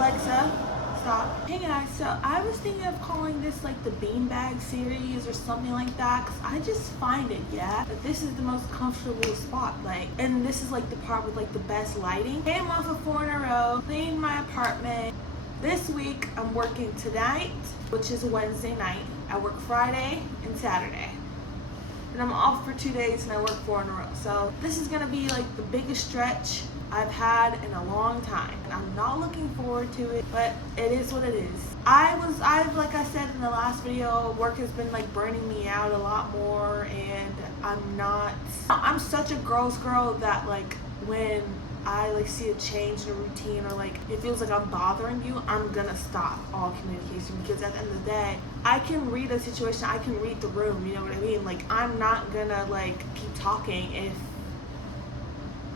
Alexa, stop. Hey guys, so I was thinking of calling this like the beanbag series or something like that, because I just find it, that this is the most comfortable spot, like, and this is like the part with like the best lighting. Came off of 4 in a row, cleaned my apartment. This week I'm working tonight, which is a Wednesday night. I work Friday and Saturday. And I'm off for 2 days and I work 4 in a row. So this is gonna be like the biggest stretch I've had in a long time. And I'm not looking forward to it, but it is what it is. I've like I said in the last video, work has been like burning me out a lot more, and I'm such a girl's girl that like when I like see a change in a routine, or like it feels like I'm bothering you, I'm gonna stop all communication, because at the end of the day, I can read a situation, I can read the room, you know what I mean? Like, I'm not gonna like keep talking if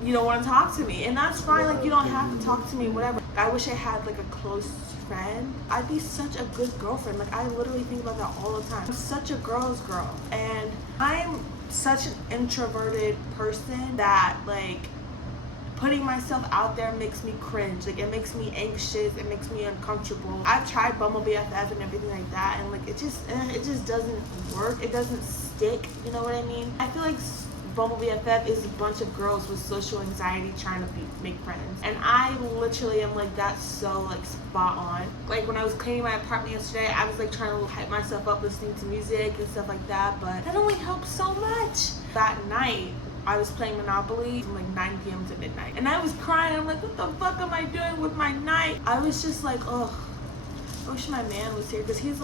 you don't want to talk to me, and that's fine. Like, you don't have to talk to me, whatever. I wish I had like a close friend. I'd be such a good girlfriend. Like, I literally think about that all the time. I'm such a girl's girl, and I'm such an introverted person that like putting myself out there makes me cringe. Like, it makes me anxious, it makes me uncomfortable. I've tried Bumble BFF and everything like that, and like it just doesn't work. It doesn't stick, you know what I mean? I feel like Bumble BFF is a bunch of girls with social anxiety trying to make friends, and I literally am like, that's so like spot on. Like, when I was cleaning my apartment yesterday, I was like trying to hype myself up listening to music and stuff like that, but that only helps so much. That night I was playing Monopoly from like 9 p.m. to midnight, and I was crying. I'm like, what the fuck am I doing with my night? I was just like, oh, I wish my man was here, because he's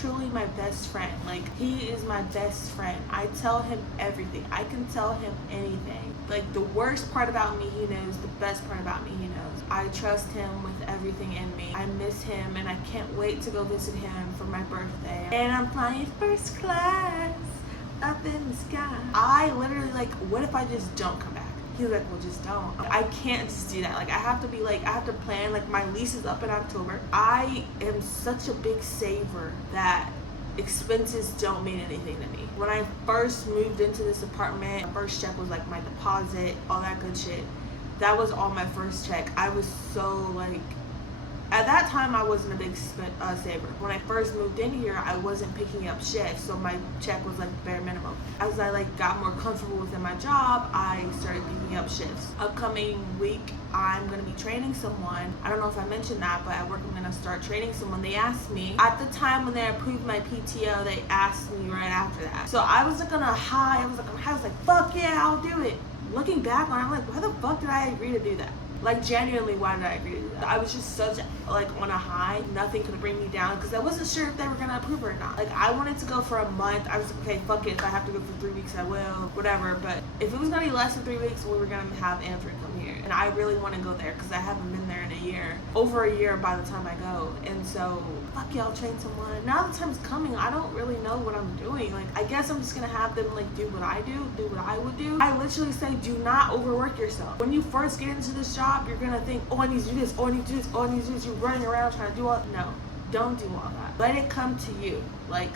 truly my best friend. Like, he is my best friend. I tell him everything. I can tell him anything. Like, the worst part about me, he knows. The best part about me, he knows. I trust him with everything in me. I miss him, and I can't wait to go visit him for my birthday. And I'm flying first class up in the sky. I literally, like, what if I just don't come back? He's like, well, just don't. I can't just do that. Like, I have to plan. Like, my lease is up in October. I am such a big saver that expenses don't mean anything to me. When I first moved into this apartment, my first check was like my deposit, all that good shit. That was all my first check. I was so like, at that time, I wasn't a big saver. When I first moved in here, I wasn't picking up shifts, so my check was like bare minimum. As I like got more comfortable within my job, I started picking up shifts. Upcoming week, I'm gonna be training someone. I don't know if I mentioned that, but at work I'm gonna start training someone. They asked me, at the time when they approved my PTO, they asked me right after that. So I was like on a high, I was like, fuck yeah, I'll do it. Looking back on it, I'm like, why the fuck did I agree to do that? Like, genuinely, why did I agree to do that? I was just such, like, on a high. Nothing could bring me down, because I wasn't sure if they were going to approve it or not. Like, I wanted to go for a month. I was like, okay, fuck it. If I have to go for 3 weeks, I will. Whatever. But if it was going to be less than 3 weeks, we were going to have Andrew come here. And I really want to go there, because I haven't been there in a year. Over a year by the time I go. And so, fuck yeah, I'll train someone. Now the time's coming. I don't really know what I'm doing. Like, I guess I'm just going to have them, like, do what I do what I would do. I literally say, do not overwork yourself. When you first get into this job, you're going to think, oh, I need to do this, oh, I need to do this, oh, I need to do this. You're running around trying to do all. No, don't do all that. Let it come to you. Like,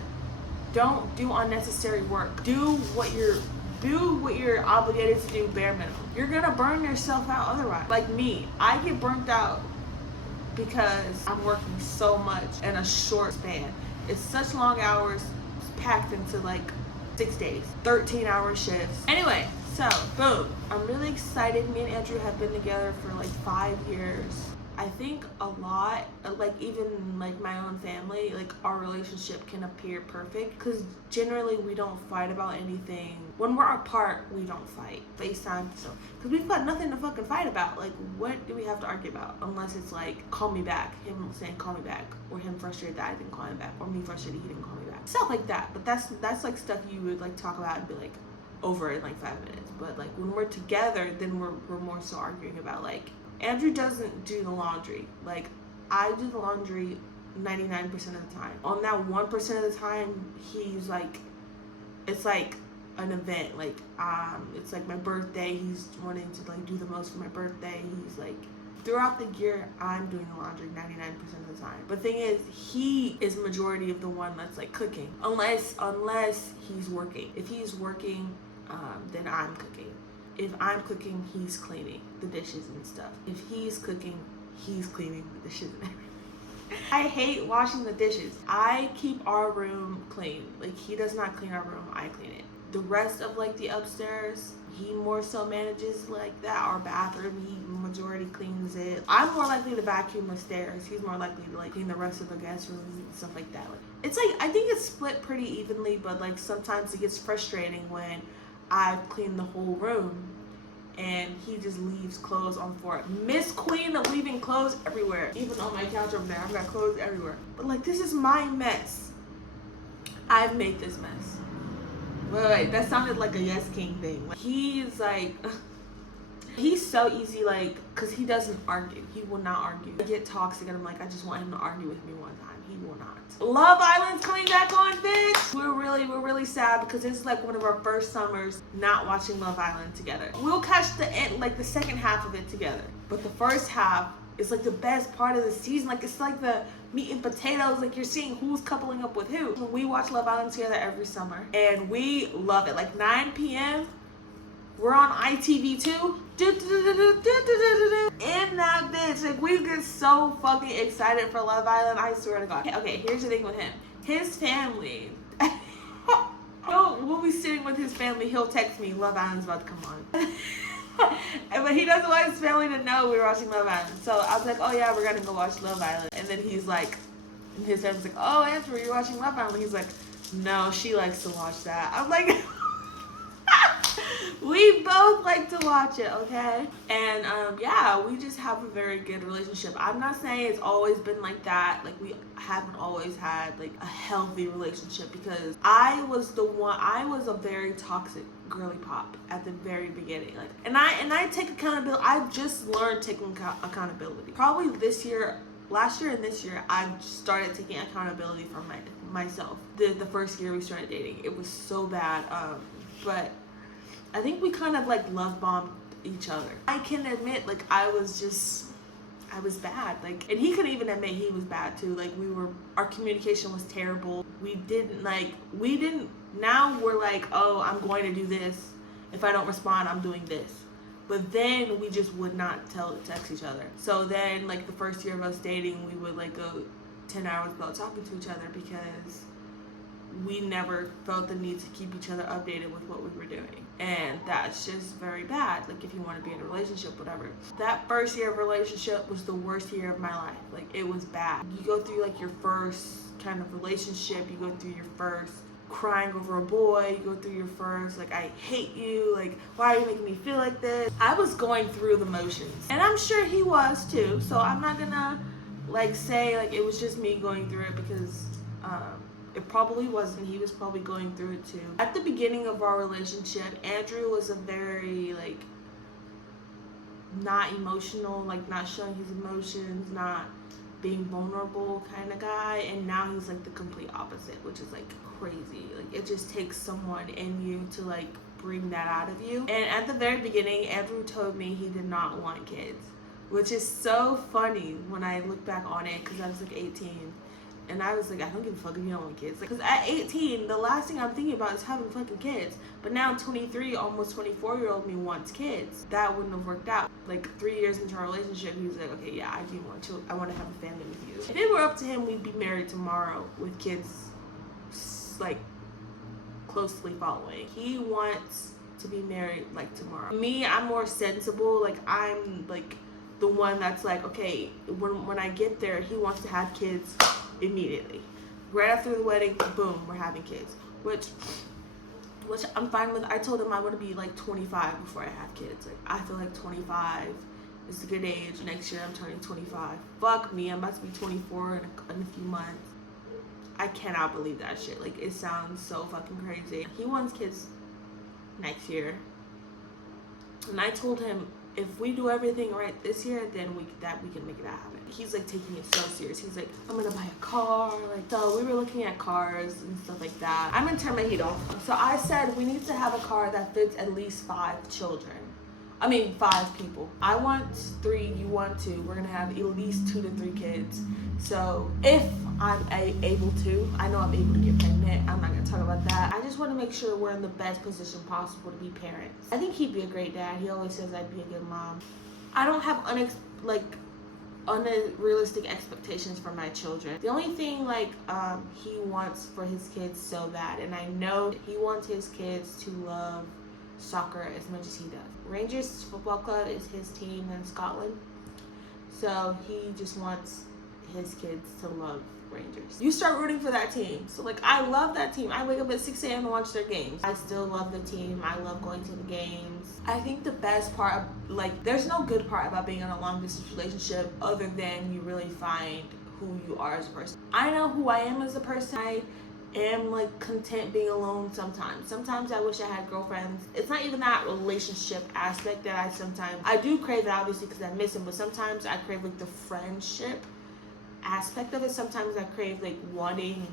don't do unnecessary work. Do what you're obligated to do, bare minimum. You're gonna burn yourself out otherwise. Like me, I get burnt out because I'm working so much in a short span. It's such long hours packed into like 6 days, 13-hour shifts. Anyway, so boom, I'm really excited. Me and Andrew have been together for like 5 years. I think a lot, like even like my own family, like our relationship can appear perfect, because generally we don't fight about anything. When we're apart, we don't fight. FaceTime, so, because we've got nothing to fucking fight about. Like, what do we have to argue about? Unless it's like, call me back, him saying call me back, or him frustrated that I didn't call him back, or me frustrated he didn't call me back. Stuff like that. But that's like stuff you would like talk about and be like over in like 5 minutes. But like when we're together, then we're more so arguing about like, Andrew doesn't do the laundry. Like, I do the laundry 99% of the time. On that 1% of the time, he's like, it's like an event. Like, it's like my birthday. He's wanting to like do the most for my birthday. He's like, throughout the year, I'm doing the laundry 99% of the time. But the thing is, he is majority of the one that's like cooking. Unless he's working. If he's working, then I'm cooking. If I'm cooking, he's cleaning the dishes and stuff. If he's cooking, he's cleaning the dishes and everything. I hate washing the dishes. I keep our room clean. Like, he does not clean our room, I clean it. The rest of like the upstairs, he more so manages like that. Our bathroom, he majority cleans it. I'm more likely to vacuum the stairs. He's more likely to like clean the rest of the guest rooms and stuff like that. It's like, I think it's split pretty evenly, but like sometimes it gets frustrating when I've cleaned the whole room and he just leaves clothes on the floor. Miss Queen of leaving clothes everywhere. Even on my couch over there, I've got clothes everywhere. But like, this is my mess. I've made this mess. Wait, that sounded like a Yes King thing. Like, he's like, he's so easy, like, cause he doesn't argue. He will not argue. I get toxic and I'm like, I just want him to argue with me one time. He will not. Love Island's coming back on, bitch. We're really sad because this is like one of our first summers not watching Love Island together. We'll catch the end, like the second half of it together. But the first half is like the best part of the season. Like, it's like the meat and potatoes. Like, you're seeing who's coupling up with who. We watch Love Island together every summer and we love it. Like 9 p.m. we're on ITV2. In that bitch. Like, we get so fucking excited for Love Island. I swear to God. Okay, here's the thing with him. His family. We'll be sitting with his family. He'll text me, Love Island's about to come on. But he doesn't want his family to know we're watching Love Island. So I was like, oh yeah, we're gonna go watch Love Island. And then he's like, and his family's like, oh, Andrew, you're watching Love Island. He's like, no, she likes to watch that. I'm like, we both like to watch it, okay? And yeah, we just have a very good relationship. I'm not saying it's always been like that. Like, we haven't always had like a healthy relationship, because I was a very toxic girly pop at the very beginning. Like, and I take accountability. I've just learned taking accountability. Probably last year and this year, I've started taking accountability for myself. The first year we started dating, it was so bad. But I think we kind of like love bombed each other. I can admit, like, I was bad. Like, and he could even admit he was bad too. Like, our communication was terrible. Now we're like, oh, I'm going to do this. If I don't respond, I'm doing this. But then we just would not text each other. So then, like, the first year of us dating, we would like go 10 hours without talking to each other because we never felt the need to keep each other updated with what we were doing. And that's just very bad. Like, if you want to be in a relationship, whatever. That first year of relationship was the worst year of my life. Like, it was bad. You go through like your first kind of relationship, you go through your first crying over a boy, you go through your first, like, I hate you, like, why are you making me feel like this? I was going through the motions. And I'm sure he was too. So I'm not gonna like say like it was just me going through it, because it probably wasn't. He was probably going through it too. At the beginning of our relationship, Andrew was a very like not emotional, like not showing his emotions, not being vulnerable kind of guy. And now he's like the complete opposite, which is like crazy. Like, it just takes someone in you to like bring that out of you. And at the very beginning, Andrew told me he did not want kids, which is so funny when I look back on it, because I was like 18. And I was like, I don't give a fuck if you don't want kids. Because at 18, the last thing I'm thinking about is having fucking kids. But now 23, almost 24-year-old me wants kids. That wouldn't have worked out. Like 3 years into our relationship, he was like, okay, yeah, I do want to. I want to have a family with you. If it were up to him, we'd be married tomorrow with kids like closely following. He wants to be married like tomorrow. Me, I'm more sensible. Like, I'm like the one that's like, okay, when I get there, he wants to have kids immediately. Right after the wedding, boom, we're having kids. Which I'm fine with. I told him I want to be like 25 before I have kids. Like, I feel like 25 is a good age. Next year I'm turning 25. Fuck me, I'm about to be 24 in a few months. I cannot believe that shit. Like, it sounds so fucking crazy. He wants kids next year. And I told him, if we do everything right this year, then we can make it happen. He's like taking it so serious. He's like, I'm gonna buy a car. Like, so we were looking at cars and stuff like that. I'm gonna turn my heat off. So I said we need to have a car that fits at least 5 children. I mean, 5 people. I want 3, you want 2. We're gonna have at least 2 to 3 kids. So if I'm able to, I know I'm able to get pregnant. I'm not gonna talk about that. I just want to make sure we're in the best position possible to be parents. I think he'd be a great dad. He always says I'd be a good mom. I don't have unrealistic expectations for my children. The only thing like he wants for his kids so bad, and I know he wants his kids to love soccer as much as he does. Rangers Football Club is his team in Scotland, so he just wants his kids to love Rangers. You start rooting for that team. So like, I love that team. I wake up at 6 a.m. to watch their games. I still love the team. I love going to the games. I think the best part, like, there's no good part about being in a long distance relationship other than you really find who you are as a person. I know who I am as a person. I am like content being alone sometimes. Sometimes I wish I had girlfriends. It's not even that relationship aspect that I do crave it, obviously, because I miss him, but sometimes I crave like the friendship aspect of it. Sometimes I crave like wanting,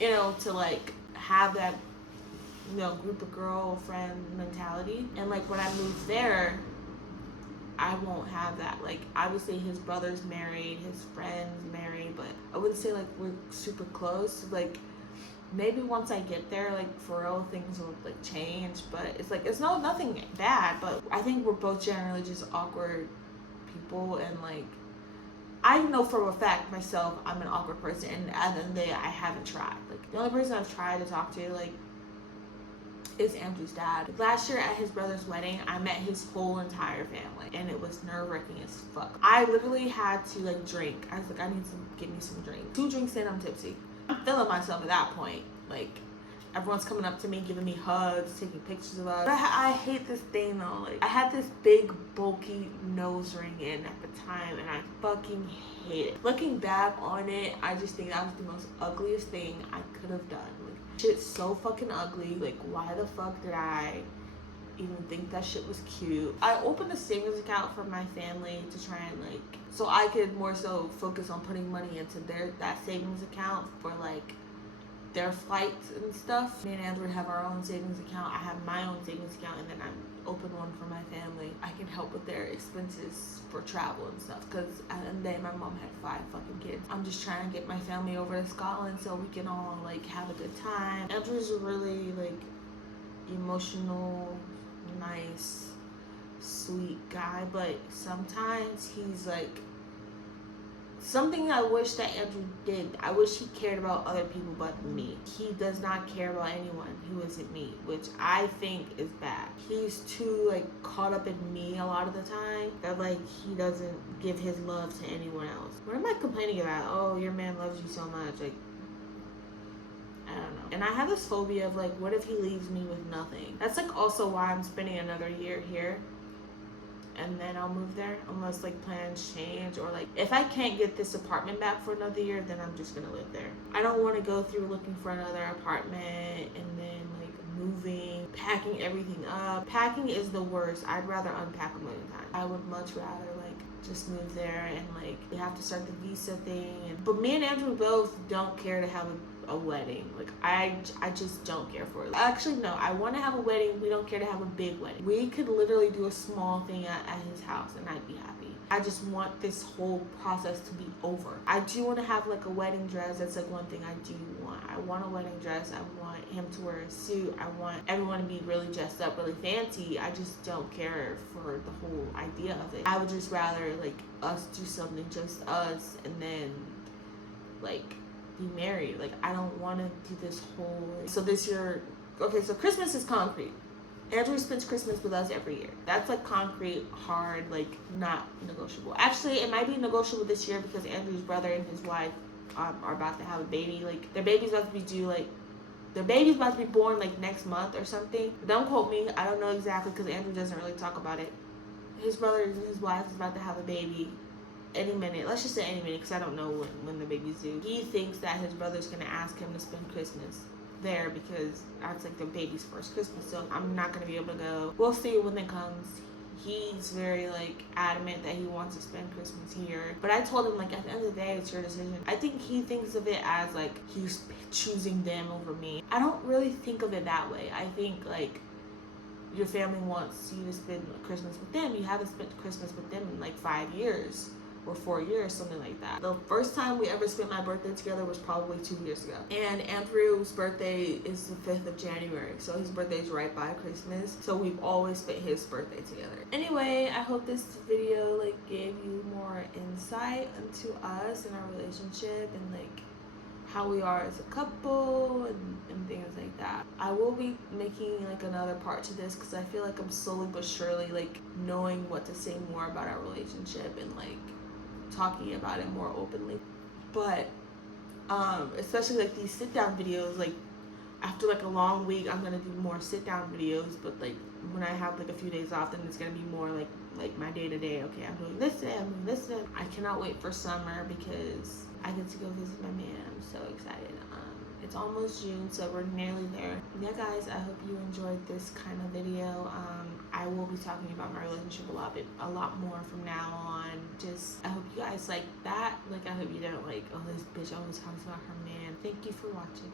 you know, to like have that, you know, group of girlfriend mentality. And like when I move there, I won't have that. Like, obviously his brother's married, his friend's married, but I wouldn't say like we're super close. Like, maybe once I get there, like for real, things will like change. But it's like, it's nothing bad, but I think we're both generally just awkward people. And like, I know for a fact myself, I'm an awkward person, and at the end of the day, I haven't tried. Like, the only person I've tried to talk to, like, is Andrew's dad. Like, last year at his brother's wedding, I met his whole entire family, and it was nerve-wracking as fuck. I literally had to like drink. I was like, give me some drink. 2 drinks in, I'm tipsy. I'm feeling myself at that point. Like, everyone's coming up to me, giving me hugs, taking pictures of us. But I hate this thing though. Like, I had this big, bulky nose ring in at the time, and I fucking hate it. Looking back on it, I just think that was the most ugliest thing I could have done. Like, shit's so fucking ugly. Like, why the fuck did I even think that shit was cute? I opened a savings account for my family to try and like, so I could more so focus on putting money into that savings account for like their flights and stuff. Me and Andrew have our own savings account. I have my own savings account, and then I open one for my family. I can help with their expenses for travel and stuff, because at the end of the day, my mom had 5 fucking kids. I'm just trying to get my family over to Scotland so we can all like have a good time. Andrew's a really like emotional, nice, sweet guy, but sometimes he's like, something I wish that Andrew did, I wish he cared about other people but me. He does not care about anyone who isn't me, which I think is bad. He's too like caught up in me a lot of the time that like he doesn't give his love to anyone else. What am I complaining about? Oh, your man loves you so much. Like, I don't know. And I have this phobia of like, what if he leaves me with nothing? That's like also why I'm spending another year here, and then I'll move there unless like plans change, or like if I can't get this apartment back for another year, then I'm just gonna live there. I don't want to go through looking for another apartment and then like moving, packing everything up. Packing is the worst. I'd rather unpack a million times. I would much rather like just move there, and like we have to start the visa thing. But me and Andrew both don't care to have a wedding. Like, I just don't care for it. Actually, no, I want to have a wedding. We don't care to have a big wedding. We could literally do a small thing at his house and I'd be happy. I just want this whole process to be over. I do want to have like a wedding dress. That's like one thing I do want. I want a wedding dress. I want him to wear a suit. I want everyone to be really dressed up, really fancy. I just don't care for the whole idea of it. I would just rather like us do something, just us, and then like be married. Like, I don't want to do this whole, so this year, okay, so Christmas is concrete. Andrew spends Christmas with us every year. That's like concrete, hard, like not negotiable. Actually, it might be negotiable this year because Andrew's brother and his wife are about to have a baby. Like, their baby's about to be due, like their baby's about to be born like next month or something. Don't quote me, I don't know exactly because Andrew doesn't really talk about it. His brother and his wife is about to have a baby any minute. Let's just say any minute, because I don't know when the baby's due. He thinks that his brother's gonna ask him to spend Christmas there because that's like the baby's first Christmas, so I'm not gonna be able to go. We'll see when it comes. He's very like adamant that he wants to spend Christmas here, but I told him like, at the end of the day, it's your decision. I think he thinks of it as like he's choosing them over me. I don't really think of it that way. I think like your family wants you to spend Christmas with them. You haven't spent Christmas with them in like 5 years or 4 years, something like that. The first time we ever spent my birthday together was probably 2 years ago. And Andrew's birthday is the 5th of January, so his birthday is right by Christmas, so we've always spent his birthday together. Anyway, I hope this video like gave you more insight into us and our relationship and like how we are as a couple and things like that. I will be making like another part to this because I feel like I'm slowly but surely like knowing what to say more about our relationship and like talking about it more openly. But especially like these sit down videos, like after like a long week I'm gonna do more sit down videos, but like when I have like a few days off, then it's gonna be more like my day to day. Okay, I'm doing this today, I'm doing this today. I cannot wait for summer because I get to go visit my man. I'm so excited. It's almost June, so we're nearly there. Yeah guys, I hope you enjoyed this kind of video. I will be talking about my relationship a lot more from now on. Just I hope you guys like that. Like I hope you don't like, oh, this bitch always talks about her man. Thank you for watching.